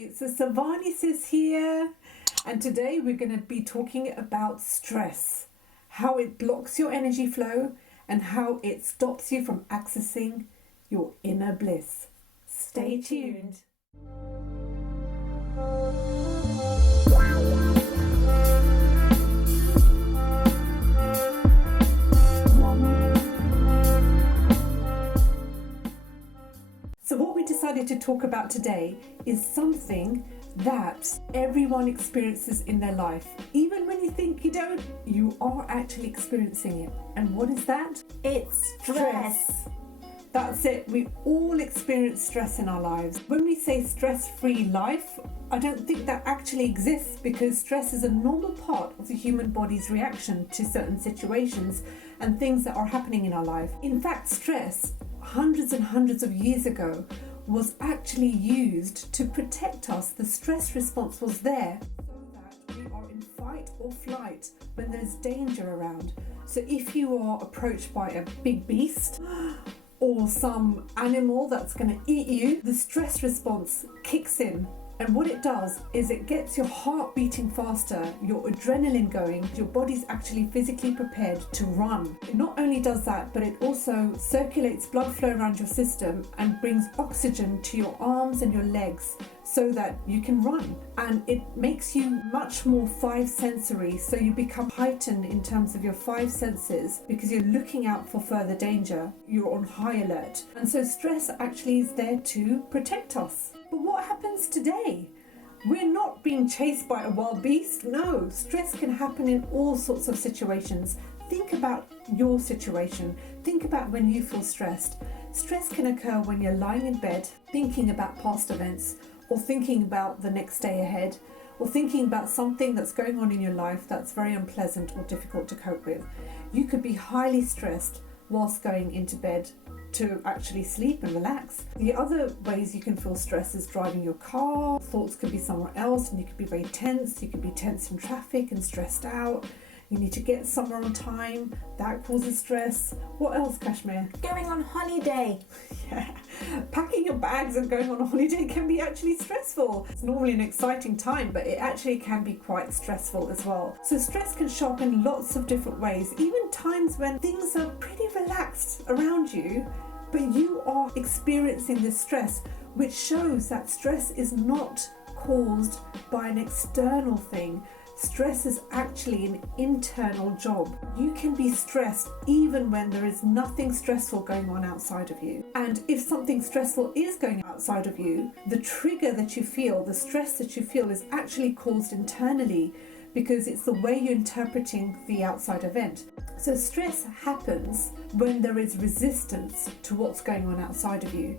It's SavaniSis here, and today we're going to be talking about stress, how it blocks your energy flow and how it stops you from accessing your inner bliss. Stay tuned. So what we decided to talk about today is something that everyone experiences in their life. Even when you think you don't, you are actually experiencing it. And what is that? It's stress. That's it. We all experience stress in our lives. When we say stress-free life, I don't think that actually exists, because stress is a normal part of the human body's reaction to certain situations and things that are happening in our life. In fact, stress, hundreds and hundreds of years ago, was actually used to protect us. The stress response was there so that we are in fight or flight when there's danger around. So if you are approached by a big beast or some animal that's going to eat you, the stress response kicks in. And what it does is it gets your heart beating faster, your adrenaline going, your body's actually physically prepared to run. It not only does that, but it also circulates blood flow around your system and brings oxygen to your arms and your legs so that you can run. And it makes you much more five sensory, so you become heightened in terms of your five senses because you're looking out for further danger. You're on high alert. And so stress actually is there to protect us. But what happens today? We're not being chased by a wild beast. No, stress can happen in all sorts of situations. Think about your situation. Think about when you feel stressed. Stress can occur when you're lying in bed thinking about past events, or thinking about the next day ahead, or thinking about something that's going on in your life that's very unpleasant or difficult to cope with. You could be highly stressed whilst going into bed to actually sleep and relax. The other ways you can feel stress is driving your car. Thoughts could be somewhere else and you could be very tense. You could be tense in traffic and stressed out. You need to get somewhere on time. That causes stress. What else, Kashmir? Going on holiday. Yeah. Packing your bags and going on a holiday can be actually stressful. It's normally an exciting time, but it actually can be quite stressful as well. So stress can show up in lots of different ways, even times when things are pretty relaxed around you, but you are experiencing this stress, which shows that stress is not caused by an external thing. Stress is actually an internal job. You can be stressed even when there is nothing stressful going on outside of you. And if something stressful is going on outside of you, the trigger that you feel, the stress that you feel, is actually caused internally, because it's the way you're interpreting the outside event. So stress happens when there is resistance to what's going on outside of you.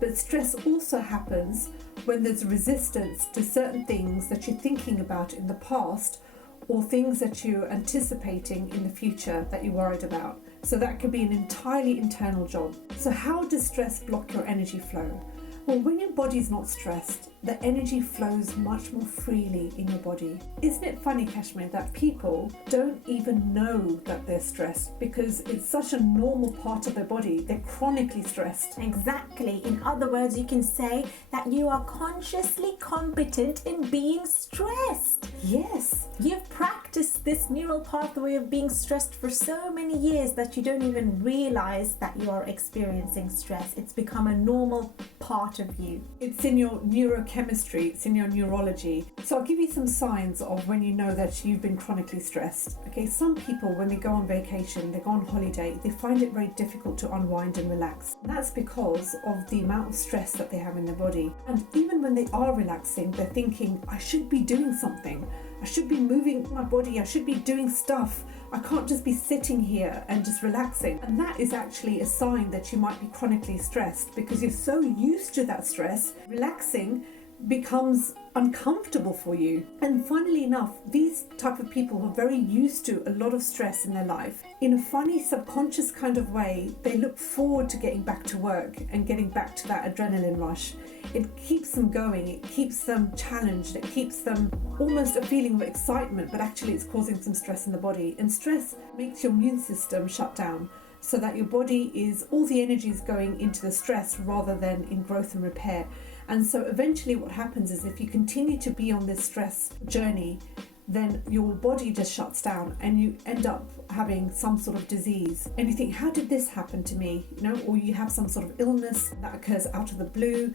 But stress also happens when there's resistance to certain things that you're thinking about in the past, or things that you're anticipating in the future that you're worried about. So that could be an entirely internal job. So how does stress block your energy flow? Well, when your body's not stressed, the energy flows much more freely in your body. Isn't it funny, Kashmir, that people don't even know that they're stressed because it's such a normal part of their body? They're chronically stressed. Exactly. In other words, you can say that you are consciously competent in being stressed. Yes. You've practiced this neural pathway of being stressed for so many years that you don't even realize that you are experiencing stress. It's become a normal part of you. It's in your neurochemistry, it's in your neurology. So I'll give you some signs of when you know that you've been chronically stressed. Okay, some people, when they go on vacation, they go on holiday, they find it very difficult to unwind and relax. And that's because of the amount of stress that they have in their body. And even when they are relaxing, they're thinking, I should be doing something. I should be moving my body. I should be doing stuff. I can't just be sitting here and just relaxing. And that is actually a sign that you might be chronically stressed, because you're so used to that stress. Relaxing becomes uncomfortable for you. And funnily enough, these type of people are very used to a lot of stress in their life. In a funny subconscious kind of way, they look forward to getting back to work and getting back to that adrenaline rush. It keeps them going, it keeps them challenged, it keeps them almost a feeling of excitement, but actually it's causing some stress in the body. And stress makes your immune system shut down, so that your body is, all the energy is going into the stress rather than in growth and repair. And so eventually what happens is if you continue to be on this stress journey, then your body just shuts down and you end up having some sort of disease. And you think, how did this happen to me? Or you have some sort of illness that occurs out of the blue.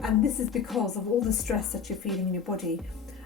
And this is because of all the stress that you're feeling in your body.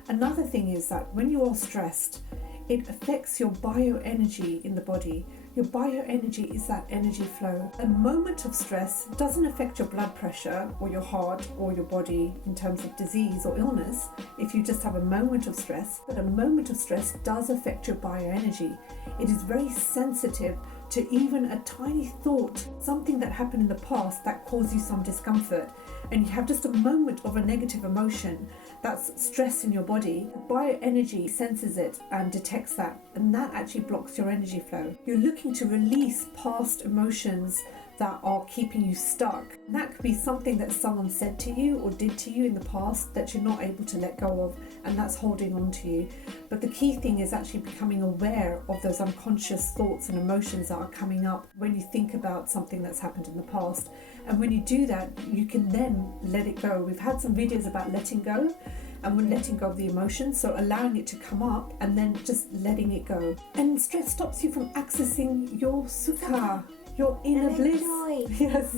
Another thing is that when you are stressed, it affects your bioenergy in the body. Your bioenergy is that energy flow. A moment of stress doesn't affect your blood pressure or your heart or your body in terms of disease or illness if you just have a moment of stress, but a moment of stress does affect your bioenergy. It is very sensitive to even a tiny thought, something that happened in the past that caused you some discomfort, and you have just a moment of a negative emotion, that's stress in your body. The bioenergy senses it and detects that, and that actually blocks your energy flow. You're looking to release past emotions that are keeping you stuck. And that could be something that someone said to you or did to you in the past that you're not able to let go of, and that's holding on to you. But the key thing is actually becoming aware of those unconscious thoughts and emotions that are coming up when you think about something that's happened in the past. And when you do that, you can then let it go. We've had some videos about letting go, and when letting go of the emotion, so allowing it to come up and then just letting it go. And stress stops you from accessing your Sukha, your inner bliss. Joy. Yes,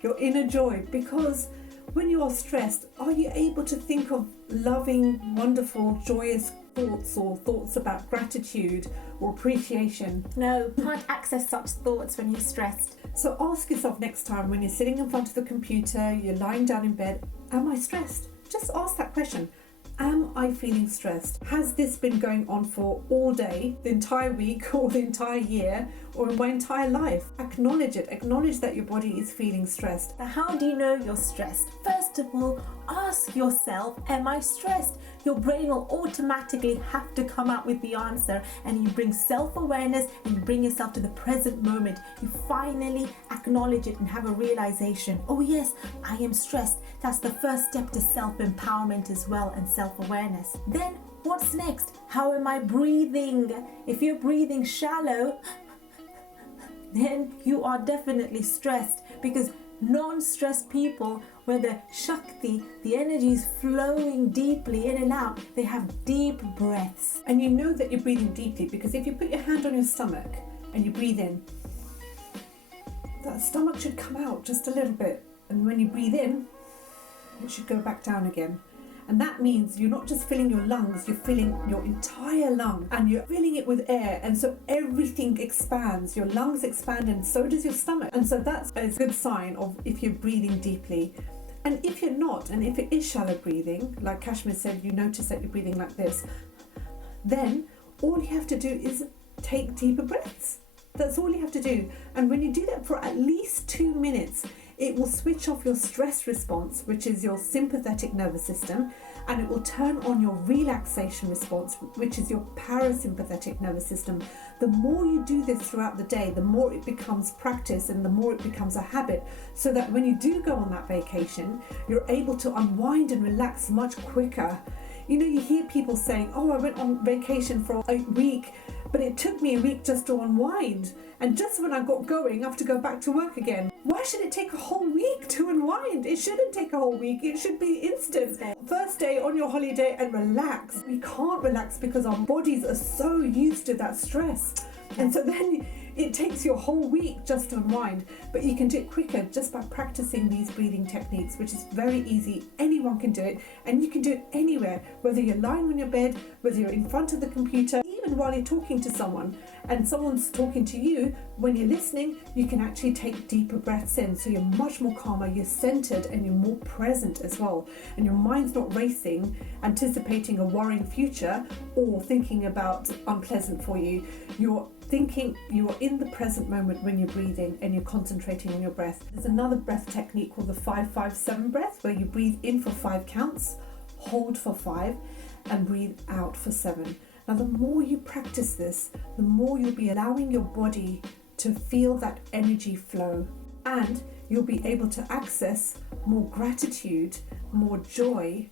your inner joy. Because when you are stressed, are you able to think of loving, wonderful, joyous thoughts or thoughts about gratitude or appreciation? No, you can't access such thoughts when you're stressed. So ask yourself next time when you're sitting in front of the computer, you're lying down in bed, am I stressed? Just ask that question. Am I feeling stressed? Has this been going on for all day, the entire week, or the entire year, or my entire life? Acknowledge it. Acknowledge that your body is feeling stressed. Now, how do you know you're stressed? First of all, ask yourself, am I stressed? Your brain will automatically have to come out with the answer, and you bring self-awareness and you bring yourself to the present moment. You finally acknowledge it and have a realization. Oh yes, I am stressed. That's the first step to self-empowerment as well, and self-awareness. Then what's next? How am I breathing? If you're breathing shallow, then you are definitely stressed, because non-stressed people, where the Shakti, the energy is flowing deeply in and out, they have deep breaths. And you know that you're breathing deeply because if you put your hand on your stomach and you breathe in, that stomach should come out just a little bit. And when you breathe in, it should go back down again. And that means you're not just filling your lungs, you're filling your entire lung, and you're filling it with air, and so everything expands. Your lungs expand and so does your stomach. And so that's a good sign of if you're breathing deeply. And if you're not, and if it is shallow breathing, like Kashmir said, you notice that you're breathing like this, then all you have to do is take deeper breaths. That's all you have to do. And when you do that for at least 2 minutes, it will switch off your stress response, which is your sympathetic nervous system, and it will turn on your relaxation response, which is your parasympathetic nervous system. The more you do this throughout the day, the more it becomes practice and the more it becomes a habit, so that when you do go on that vacation, you're able to unwind and relax much quicker. You hear people saying, oh, I went on vacation for a week, but it took me a week just to unwind. And just when I got going, I have to go back to work again. Why should it take a whole week to unwind? It shouldn't take a whole week. It should be instant. First day on your holiday and relax. We can't relax because our bodies are so used to that stress. And so then it takes you a whole week just to unwind. But you can do it quicker just by practicing these breathing techniques, which is very easy. Anyone can do it, and you can do it anywhere, whether you're lying on your bed, whether you're in front of the computer, even while you're talking to someone and someone's talking to you. When you're listening, you can actually take deeper breaths in, so you're much more calmer, you're centered, and you're more present as well, and your mind's not racing, anticipating a worrying future or thinking about unpleasant for you. You're thinking, you are in the present moment when you're breathing and you're concentrating on your breath. There's another breath technique called the 5-5-7 breath, where you breathe in for 5 counts, hold for 5, and breathe out for 7. Now, the more you practice this, the more you'll be allowing your body to feel that energy flow, and you'll be able to access more gratitude, more joy,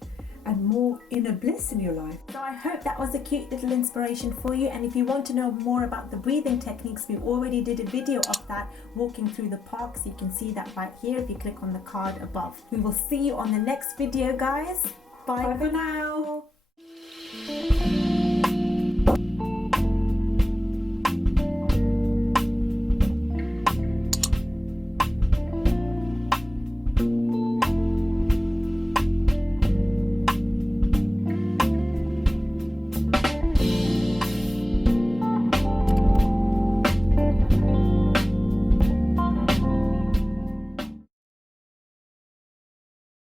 and more inner bliss in your life. So I hope that was a cute little inspiration for you, and if you want to know more about the breathing techniques, we already did a video of that, walking through the park, so you can see that right here if you click on the card above. We will see you on the next video, guys. Bye for now.